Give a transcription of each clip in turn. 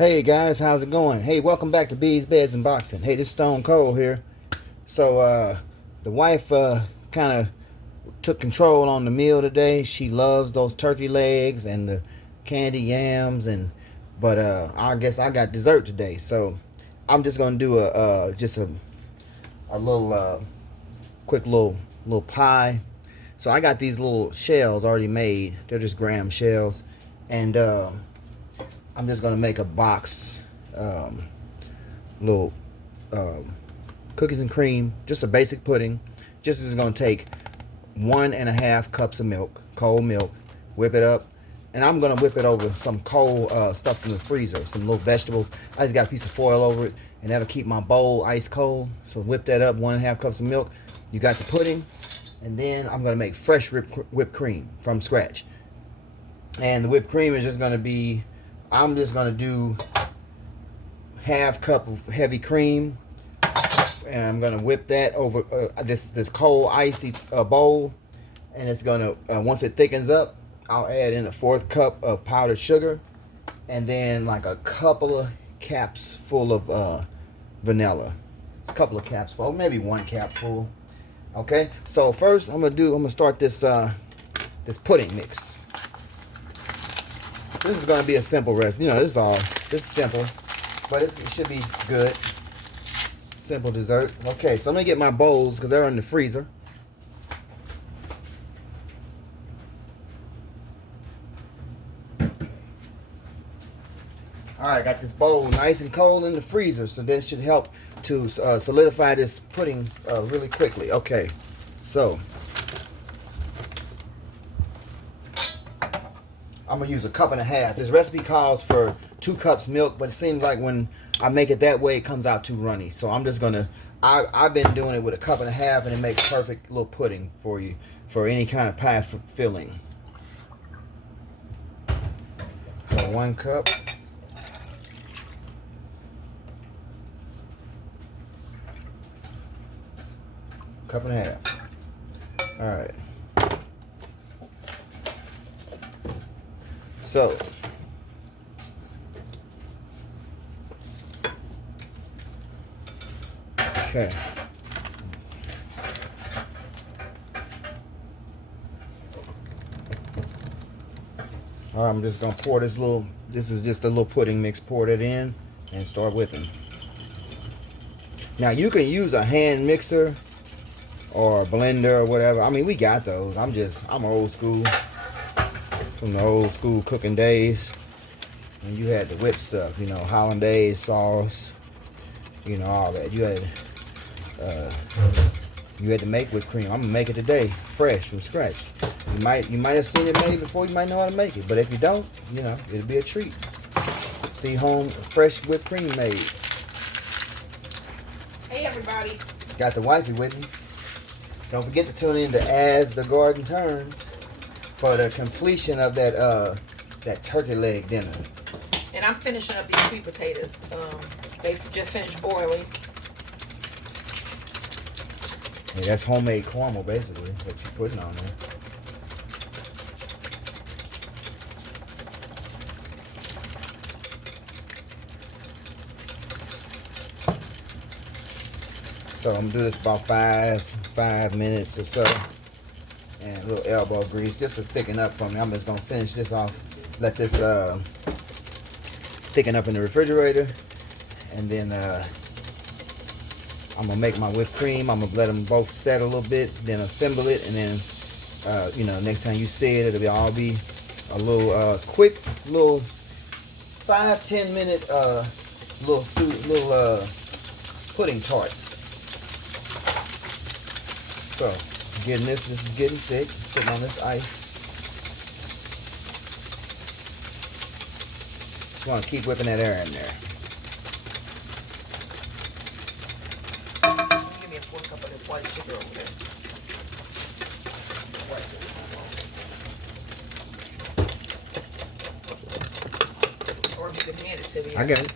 Hey guys, how's it going? Hey, welcome back to Bees, Beds, and Boxing. Hey, this is Stone Cold here. So, the wife kind of took control on the meal today. She loves those turkey legs and the candy yams, but I guess I got dessert today. So, I'm just gonna do a little quick little pie. So I got these little shells already made. They're just graham shells, and I'm just gonna make a box, little cookies and cream, just a basic pudding. Just is gonna take 1.5 cups of milk, cold milk, whip it up, and I'm gonna whip it over some cold stuff from the freezer, some little vegetables. I just got a piece of foil over it, and that'll keep my bowl ice cold. So whip that up, 1.5 cups of milk. You got the pudding, and then I'm gonna make fresh whipped cream from scratch. And the whipped cream is just gonna be, I'm just gonna do 1/2 cup of heavy cream, and I'm gonna whip that over this cold icy bowl, and it's gonna once it thickens up, I'll add in 1/4 cup of powdered sugar, and then like a couple of caps full of vanilla. It's a couple of caps full, maybe 1 cap full. Okay, so first I'm gonna start this this pudding mix. This is gonna be a simple recipe. This is simple, but it should be good. Simple dessert. Okay, so I'm gonna get my bowls because they're in the freezer. All right, got this bowl nice and cold in the freezer, so this should help to solidify this pudding really quickly. Okay, so I'm gonna use 1.5 cups. This recipe calls for 2 cups milk, but it seems like when I make it that way, it comes out too runny. So I'm just gonna, I've been doing it with 1.5 cups, and it makes perfect little pudding for you, for any kind of pie filling. So 1 cup. Cup and a half. All right. So okay. All right, I'm just gonna pour this little. This is just a little pudding mix. Pour it in and start whipping. Now you can use a hand mixer or a blender or whatever. I mean, we got those. I'm old school, from the old school cooking days. And you had the whip stuff, hollandaise sauce, all that. You had to make whipped cream. I'm gonna make it today, fresh from scratch. You might have seen it made before. You might know how to make it, but if you don't, it'll be a treat. See home fresh whipped cream made. Hey everybody. Got the wifey with me. Don't forget to tune in to As the Garden Turns for the completion of that turkey leg dinner. And I'm finishing up these sweet potatoes. They just finished boiling. Yeah, that's homemade caramel, basically, what you're putting on there. So I'm gonna do this about five minutes or so, and a little elbow grease just to thicken up for me. I'm just gonna finish this off, let this thicken up in the refrigerator, and then I'm gonna make my whipped cream. I'm gonna let them both set a little bit, then assemble it, and then next time you see it, it'll all be a little quick, little 5-10 minute little pudding tart. So this is getting thick, sitting on this ice. You want to keep whipping that air in there. Give me a 4 cup of this white sugar over there. Or if you can hand it to me. I got it.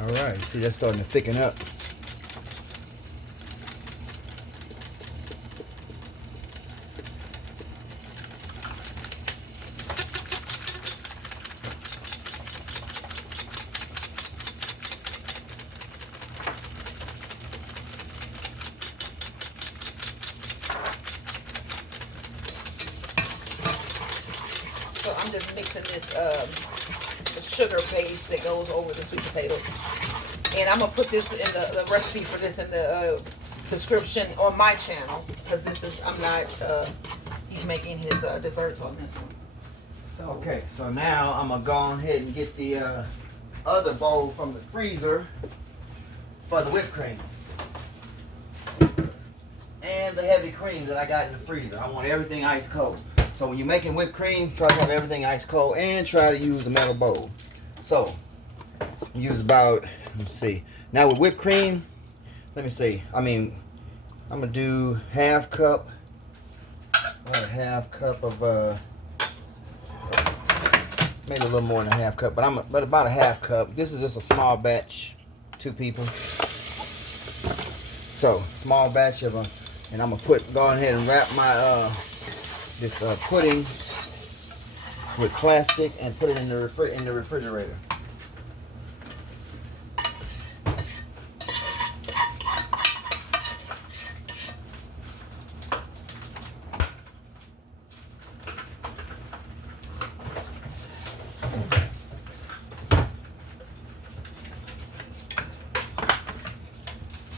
All right, see that's starting to thicken up. So I'm just mixing this the sugar base that goes over the sweet potato. And I'm gonna put this in the recipe for this in the description on my channel, because this is he's making his desserts on this one. So Okay, so now I'm gonna go ahead and get the other bowl from the freezer for the whipped cream and the heavy cream that I got in the freezer. I want everything ice cold. So when you're making whipped cream, try to have everything ice cold and try to use a metal bowl. So use about, let's see. Now with whipped cream, let me see. I'm gonna do half cup of maybe a little more than a half cup, but about a half cup. This is just a small batch, 2 people. So small batch of them, and I'm gonna go ahead and wrap my this pudding with plastic and put it in the refrigerator.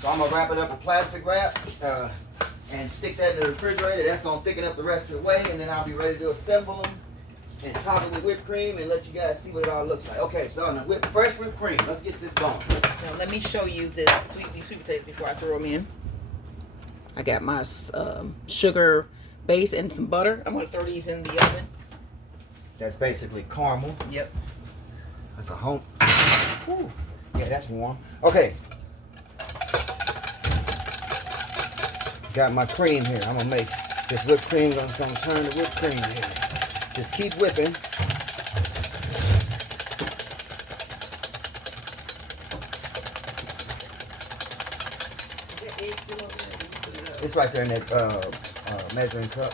So I'm gonna wrap it up with plastic wrap and stick that in the refrigerator. That's gonna thicken up the rest of the way, and then I'll be ready to assemble them and top it with whipped cream and let you guys see what it all looks like. Okay, so now fresh whipped cream. Let's get this going. now let me show you these sweet potatoes before I throw them in. I got my sugar base and some butter. I'm gonna throw these in the oven. That's basically caramel. Yep. That's a home. Ooh. Yeah, that's warm. Okay. Got my cream here. I'm gonna make this whipped cream. I'm just gonna turn the whipped cream here. Just keep whipping. It's right there in that measuring cup.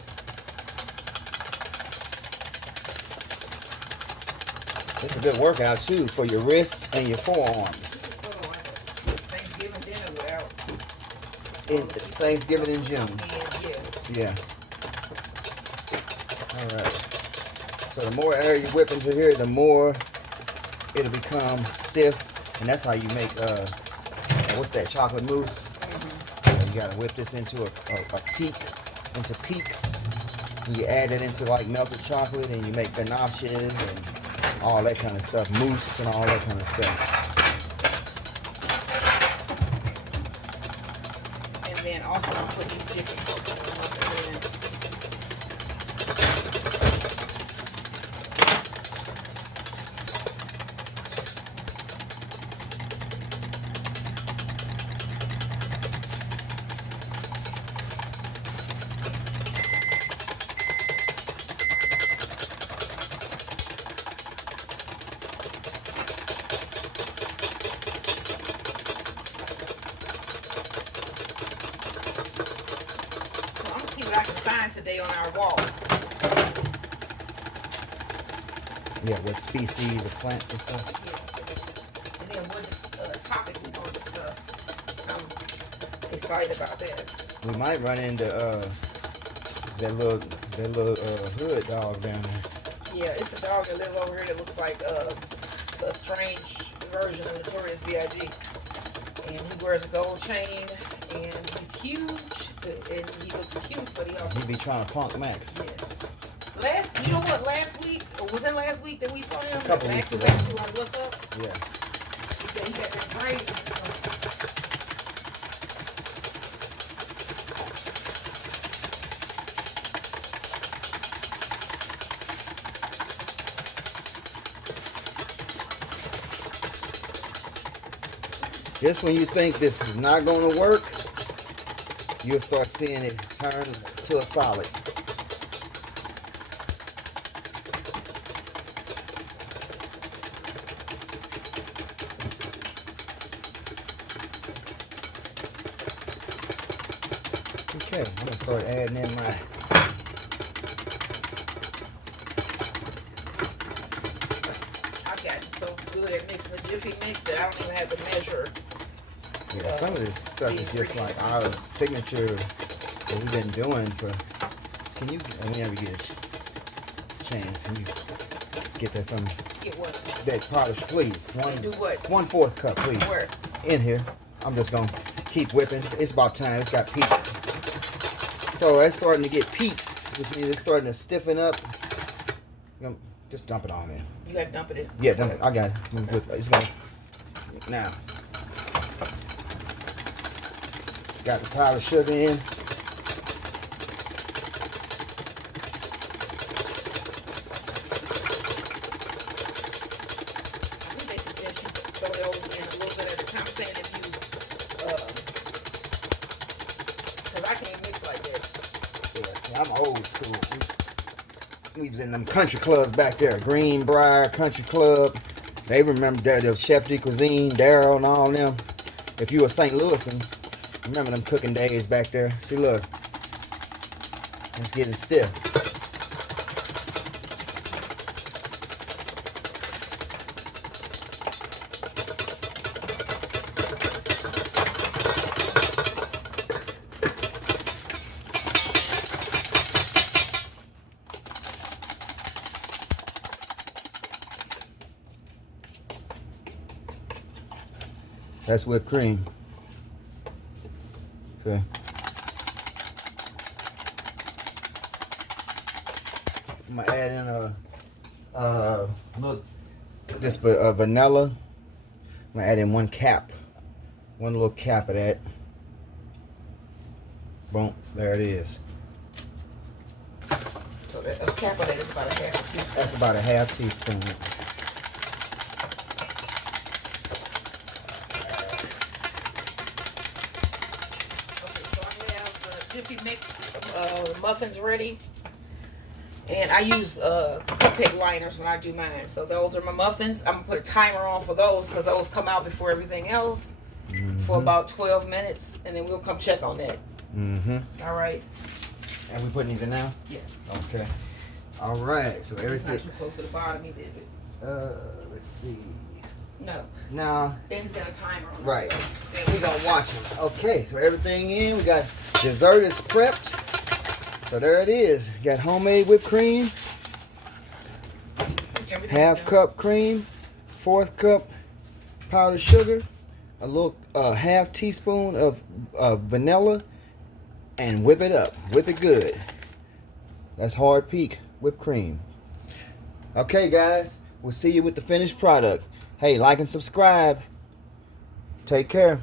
It's a good workout too for your wrists and your forearms. Thanksgiving dinner without Thanksgiving in June. Yeah. All right. So the more air you whip into here, the more it'll become stiff, and that's how you make what's that, chocolate mousse? Mm-hmm. You gotta whip this into into peaks. And you add it into like melted chocolate, and you make ganaches and all that kind of stuff, mousse and all that kind of stuff. And then also I'll put these chicken in. I can find today on our wall. Yeah, what species of plants and stuff. Yeah. And then what topic we're going to discuss. I'm excited about that. We might run into that little hood dog down there. Yeah, it's a dog that lives over here that looks like a strange version of Notorious B.I.G. And he wears a gold chain, and he's huge. And he looks cute, but he also... He be trying to punk Max. Yes. You know what, last week, or was it last week that we saw him? A couple weeks ago. Max was like, what's up? Yeah. He got that braid. Just when you think this is not going to work, you'll start seeing it turn to a solid. Okay, I'm gonna start adding in my. I've gotten so good at mixing the Jiffy Mix that I don't even have to measure. Yeah, some of this stuff is just like our signature that we've been doing for. Can you, whenever you get a chance, can you get that from me? Get what? That polish, please. Do what? 1/4 cup, please. Where? In here. I'm just gonna keep whipping. It's about time. It's got peaks. So it's starting to get peaks, which means it's starting to stiffen up. Just dump it on in. You gotta dump it in. Yeah, dump it. I got it. It's gonna. Now. Got the powdered sugar in. I'm old school. We was in them country clubs back there, Greenbrier Country Club. They remember that, the Chef de Cuisine, Daryl and all them. If you were St. Louisan, remember them cooking days back there. See, look. It's getting stiff. That's whipped cream. See? I'm gonna add in a look, just vanilla. I'm gonna add in one little cap of that. Boom, there it is. So a cap of that is about a half a teaspoon. That's about a half teaspoon. Jiffy Mix muffins ready, and I use cupcake liners when I do mine. So those are my muffins. I'm gonna put a timer on for those because those come out before everything else for about 12 minutes, and then we'll come check on that. All right. And we putting these in now? Yes. Okay. All right. So everything. It's not too close to the bottom either, is it? Let's see. No. No. Things got a timer on it. Right. So. And we gonna watch them. Okay. So everything in. We got dessert is prepped. So there it is. Got homemade whipped cream. Half cup cream. 1/4 cup powdered sugar. A little half teaspoon of vanilla. And whip it up. Whip it good. That's hard peak whipped cream. Okay, guys. We'll see you with the finished product. Hey, like and subscribe. Take care.